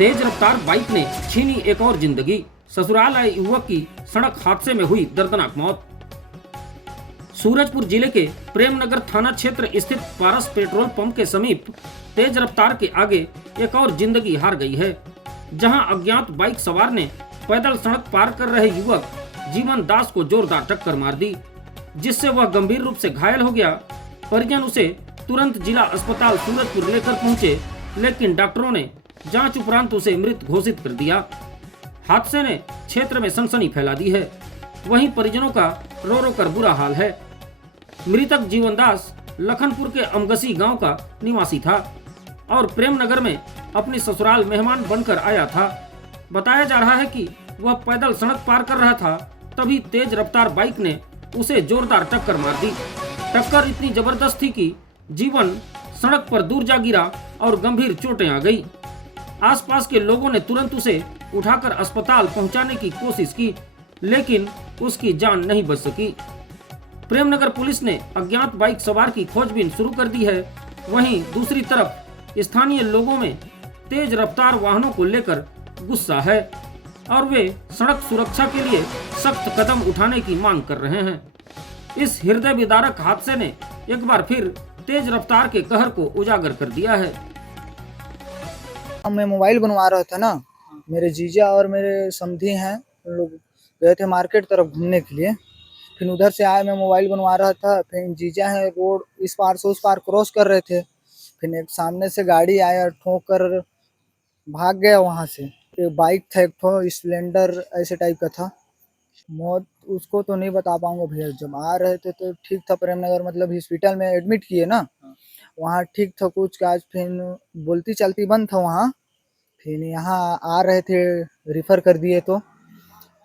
तेज रफ्तार बाइक ने छीनी एक और जिंदगी। ससुराल आए युवक की सड़क हादसे में हुई दर्दनाक मौत। सूरजपुर जिले के प्रेमनगर थाना क्षेत्र स्थित पारस पेट्रोल पंप के समीप तेज रफ्तार के आगे एक और जिंदगी हार गई है, जहां अज्ञात बाइक सवार ने पैदल सड़क पार कर रहे युवक जीवन दास को जोरदार टक्कर मार दी, जिससे वह गंभीर रूप से घायल हो गया। परिजन उसे तुरंत जिला अस्पताल सूरजपुर लेकर पहुंचे, लेकिन डॉक्टरों ने जांच उपरांत उसे मृत घोषित कर दिया। हादसे ने क्षेत्र में सनसनी फैला दी है। वहीं परिजनों का रो रो कर बुरा हाल है। मृतक जीवनदास लखनपुर के अमगसी गांव का निवासी था और प्रेमनगर में अपनी ससुराल मेहमान बनकर आया था। बताया जा रहा है कि वह पैदल सड़क पार कर रहा था, तभी तेज रफ्तार बाइक ने उसे जोरदार टक्कर मार दी। टक्कर इतनी जबरदस्त थी कि जीवन सड़क पर दूर जा गिरा और गंभीर चोटें आ गई। आसपास के लोगों ने तुरंत उसे उठाकर अस्पताल पहुंचाने की कोशिश की, लेकिन उसकी जान नहीं बच सकी। प्रेमनगर पुलिस ने अज्ञात बाइक सवार की खोजबीन शुरू कर दी है। वहीं दूसरी तरफ स्थानीय लोगों में तेज रफ्तार वाहनों को लेकर गुस्सा है और वे सड़क सुरक्षा के लिए सख्त कदम उठाने की मांग कर रहे हैं। इस हृदय विदारक हादसे ने एक बार फिर तेज रफ्तार के कहर को उजागर कर दिया है। मैं मोबाइल बनवा रहा था ना, मेरे जीजा और मेरे समधी हैं, उन लोग गए थे मार्केट तरफ घूमने के लिए। फिर उधर से आए, मैं मोबाइल बनवा रहा था। फिर जीजा है रोड इस पार से उस पार क्रॉस कर रहे थे। फिर एक सामने से गाड़ी आया, ठोक कर भाग गया वहाँ से। एक बाइक था, एक ठो स्प्लेंडर ऐसे टाइप का था। मौत उसको तो नहीं बता पाऊंगा भैया। जब आ रहे थे तो ठीक था, प्रेमनगर मतलब हॉस्पिटल में एडमिट किए ना, वहाँ ठीक था कुछ का। फिर बोलती चलती बंद था वहाँ। फिर यहाँ आ रहे थे, रिफ़र कर दिए। तो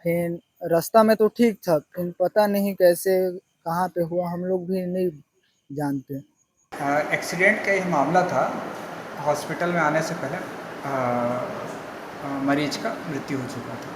फिर रास्ता में तो ठीक था, फिर पता नहीं कैसे कहाँ पे हुआ, हम लोग भी नहीं जानते। एक्सीडेंट का ये मामला था। हॉस्पिटल में आने से पहले मरीज का मृत्यु हो चुका था।